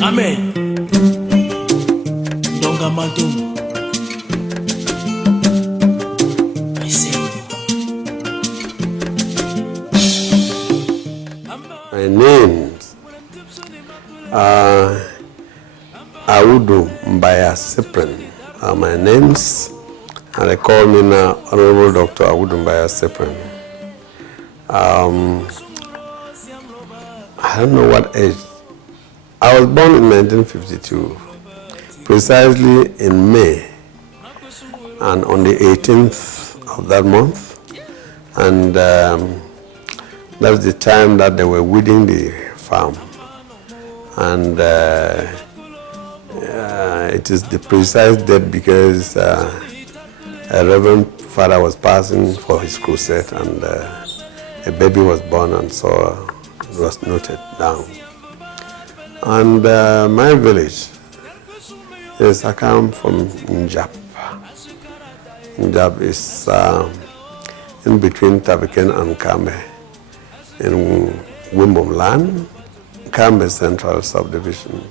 Amen. Donga Madum. I say. My names are Awudu, Mbaya, Cyprian are my names, and they call me now Honorable Dr. Awudu, Mbaya, Cyprian. I don't know what age. I was born in 1952, precisely in May, and on the 18th of that month, and that's the time that they were weeding the farm, and it is the precise date because a Reverend Father was passing for his crusade, and a baby was born, and so it was noted down. And my village is, I come from Njap. Njap is in between Tabiken and Kambe, in Wimbom land, Kambe Central Subdivision,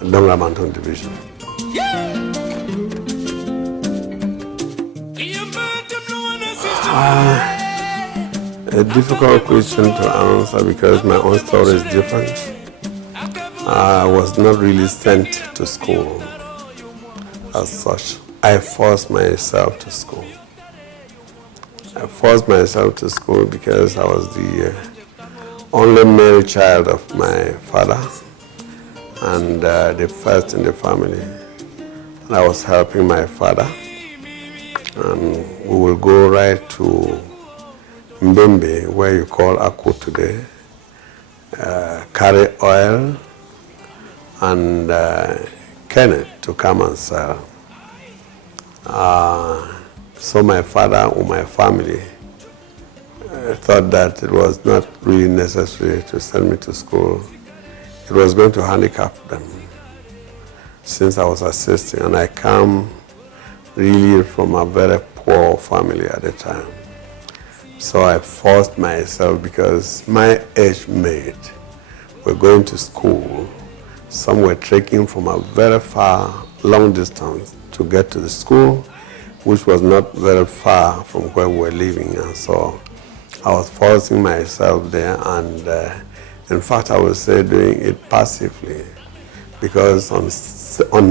Donga Mountain Division. A difficult question to answer because my own story is different. I was not really sent to school as such. I forced myself to school. I forced myself to school because I was the only male child of my father and the first in the family. And I was helping my father. And we will go right to Mbembe, where you call Aku today, carry oil and Kenneth to come and sell. So my father or my family thought that it was not really necessary to send me to school. It was going to handicap them since I was assisting, and I come really from a very poor family at the time. So I forced myself because my age mate were going to school. Some were trekking from a very far, long distance to get to the school, which was not very far from where we were living. And so I was forcing myself there, and in fact, I would say doing it passively, because on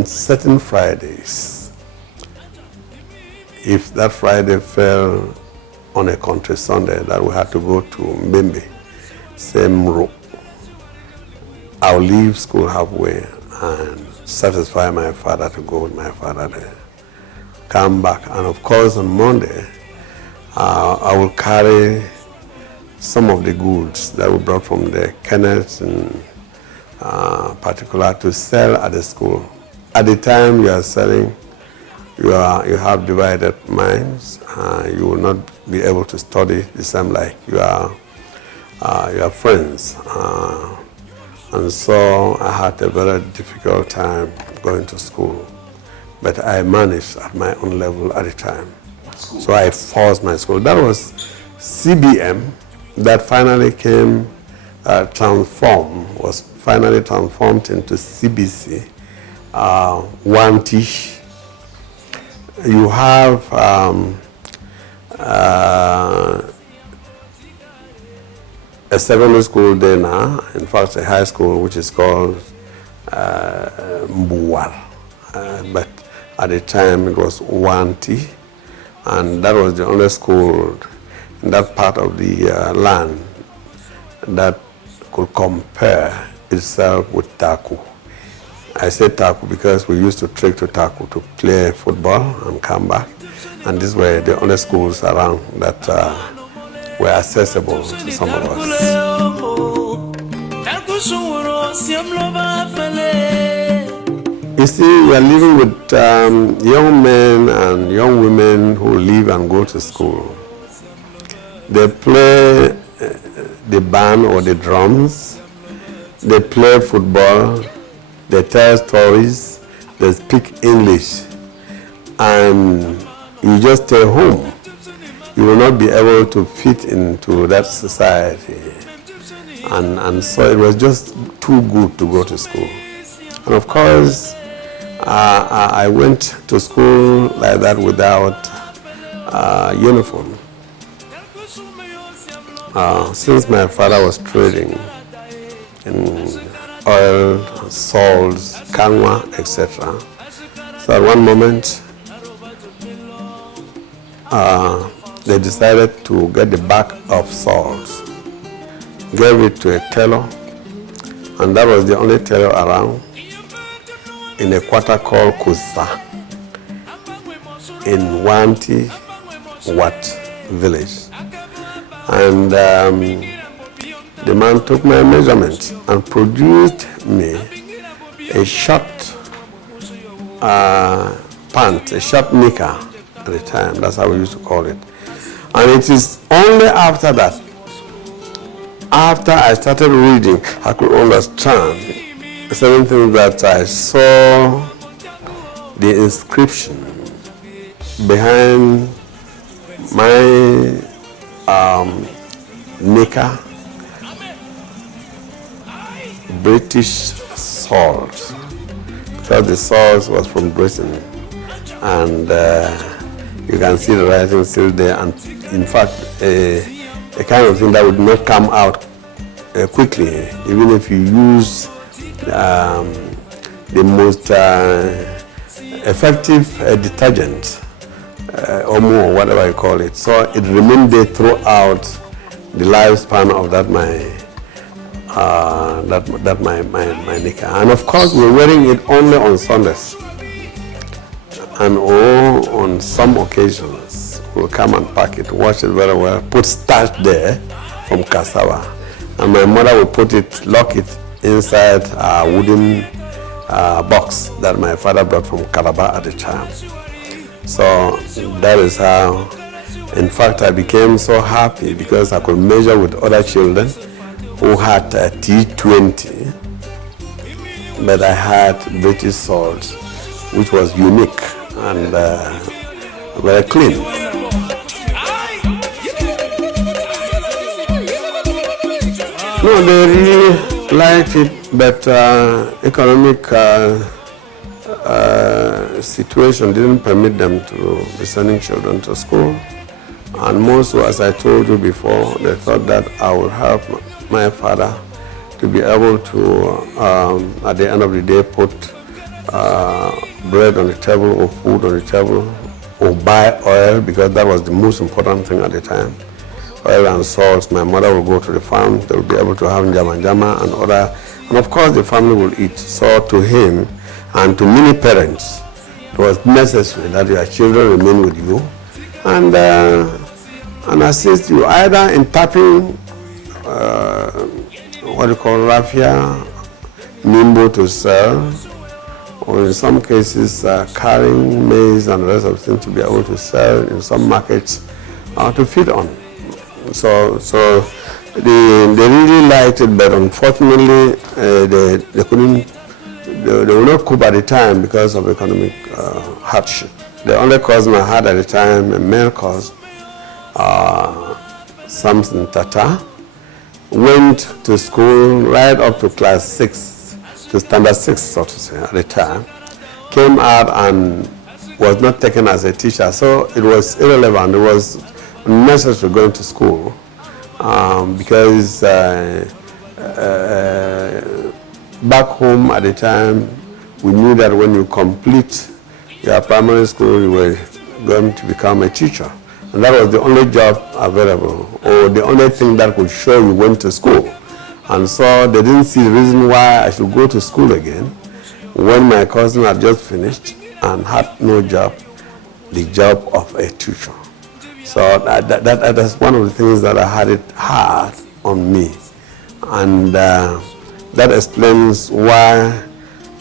certain Fridays, if that Friday fell on a country Sunday that we had to go to Mbembe, Semro, I'll leave school halfway and satisfy my father to go with my father there. Come back, and of course on Monday, I will carry some of the goods that we brought from the Kenneth in particular to sell at the school. At the time you are selling, you have divided minds. You will not be able to study the same like your friends. And so I had a very difficult time going to school. But I managed at my own level at the time. So I forced my school. That was CBM that finally came was finally transformed into CBC, one teach. You have a secondary school there now, in fact a high school which is called Mbaya, but at the time it was 1T, and that was the only school in that part of the land that could compare itself with Taku. I say Taku because we used to trek to Taku to play football and come back, and these were the only schools around that were accessible to some of us. You see, we are living with young men and young women who live and go to school. They play the band or the drums, they play football, they tell stories, they speak English, and you just stay home. you will not be able to fit into that society. And so it was just too good to go to school. And of course, I went to school like that without uniform. Since my father was trading in oil, salts, kanwa, etc. So at one moment, they decided to get the bag of salt, gave it to a tailor, and that was the only tailor around in a quarter called Kusa in Wanti Wat village. And the man took my measurements and produced me a short pant, a short knicker at the time. That's how we used to call it. And it is only after that, after I started reading, I could understand certain things that I saw the inscription behind my knicker, British salt, because the salt was from Britain, and you can see the writing still there, and in fact a kind of thing that would not come out quickly, even if you use the most effective detergent, Omo or whatever you call it. So it remained there throughout the lifespan of that my knicker. And of course we're wearing it only on Sundays. And on some occasions we'll come and pack it, wash it very well, put starch there from cassava. And my mother will put it, lock it inside a wooden box that my father brought from Calabar at the time. So that is how, in fact, I became so happy because I could measure with other children who had T20, but I had British salt, which was unique and very clean. No, they really liked it, but economic situation didn't permit them to be sending children to school. And most, as I told you before, they thought that I would help my father to be able to, at the end of the day, put bread on the table or food on the table, or buy oil, because that was the most important thing at the time. Oil and salt. My mother will go to the farm, they will be able to have njama and other, and of course the family will eat. So to him and to many parents, it was necessary that your children remain with you and assist you either in tapping what you call raffia, nimbo to sell, or in some cases carrying maize and the rest of things to be able to sell in some markets to feed on. So they really liked it, but unfortunately they couldn't. They were not cook at the time because of economic hardship. The only cousin I had at the time, a male cousin, Samson Tata, went to school right up to class 6, to standard 6, so to say, at the time. Came out and was not taken as a teacher, so it was irrelevant. It was necessary going to school because back home at the time, we knew that when you complete your primary school, you were going to become a teacher. And that was the only job available, or the only thing that could show you went to school. And so they didn't see the reason why I should go to school again when my cousin had just finished and had no job, the job of a teacher. So that's one of the things that I had it hard on me. And that explains why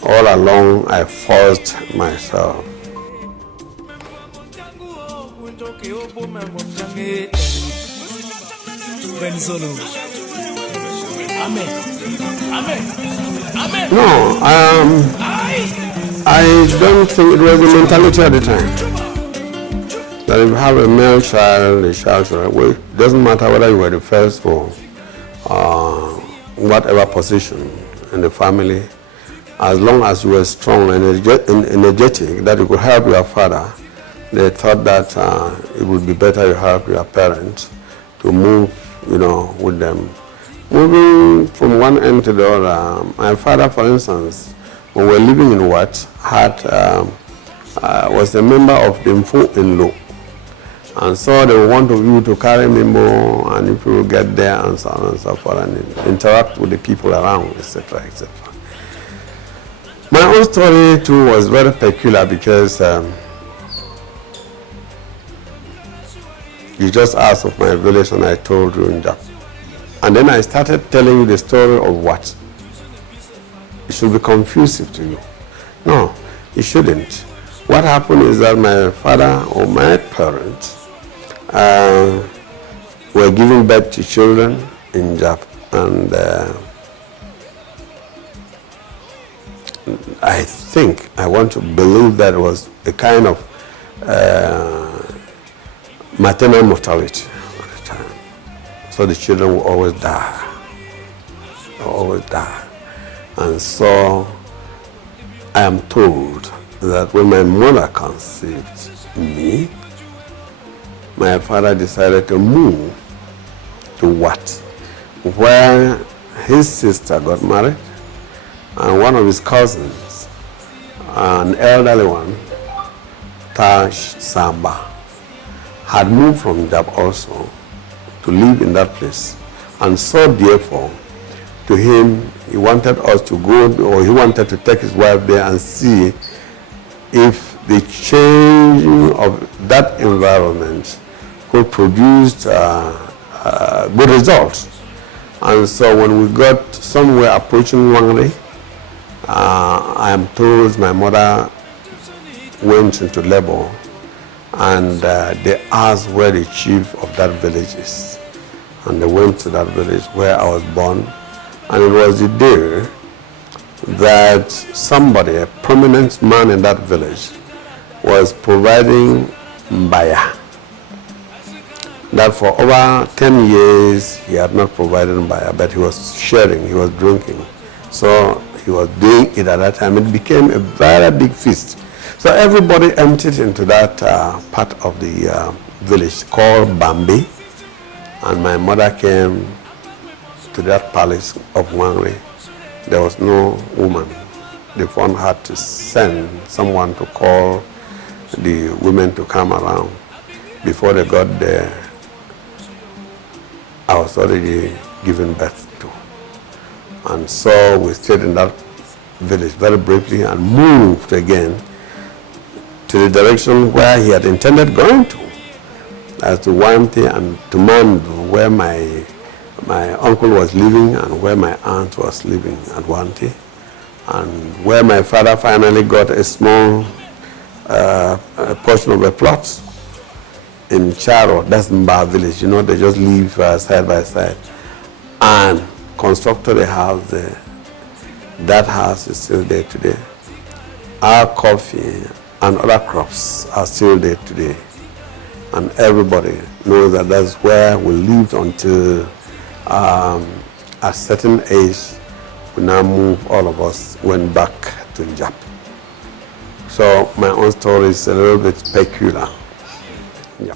all along I forced myself. No, I don't think it was the mentality at the time. that if you have a male child, the child should, well, it doesn't matter whether you were the first or whatever position in the family, as long as you were strong and energetic, that you could help your father, they thought that it would be better you help your parents to move, with them. Moving from one end to the other, my father, for instance, when we were living in Wat, was a member of the Info-in-Law. And so they want you to carry Mimbo, and if you get there and so on and so forth, and interact with the people around, etc., etc. My own story too was very peculiar because you just asked of my village and I told you in Jap. And then I started telling you the story of what? It should be confusing to you. No, it shouldn't. What happened is that my father or my parents were giving birth to children in Jap, and I want to believe that it was a kind of maternal mortality at the time. So the children will always die. And so I am told that when my mother conceived me, my father decided to move to Wat, where his sister got married, and one of his cousins, an elderly one, Taj Samba, had moved from Jab also to live in that place. And so therefore, to him, he wanted us to go, or he wanted to take his wife there and see if the change of that environment could produce good results. And so when we got somewhere approaching Wangre, I am told my mother went into labor, and they asked where the chief of that village is. And they went to that village where I was born, and it was the day that somebody, a prominent man in that village, was providing Mbaya. That for over 10 years he had not provided Mbaya, but he was sharing, he was drinking. So he was doing it at that time. It became a very big feast. So everybody emptied into that part of the village called Bambi, and my mother came to that palace of Wangre. There was no woman. The phone had to send someone to call the women to come around. Before they got there, I was already given birth to. And so we stayed in that village very briefly and moved again to the direction where he had intended going to, as to Wanti and to Mandu, where my uncle was living and where my aunt was living at Wanti, and where my father finally got a small portion of a plot in Charo, that's Mbaya village. They just live side by side, and constructed a house there. That house is still there today. Our coffee and other crops are still there today. And everybody knows that that's where we lived until at a certain age, we now moved, all of us went back to Jap. So my own story is a little bit peculiar. Yeah.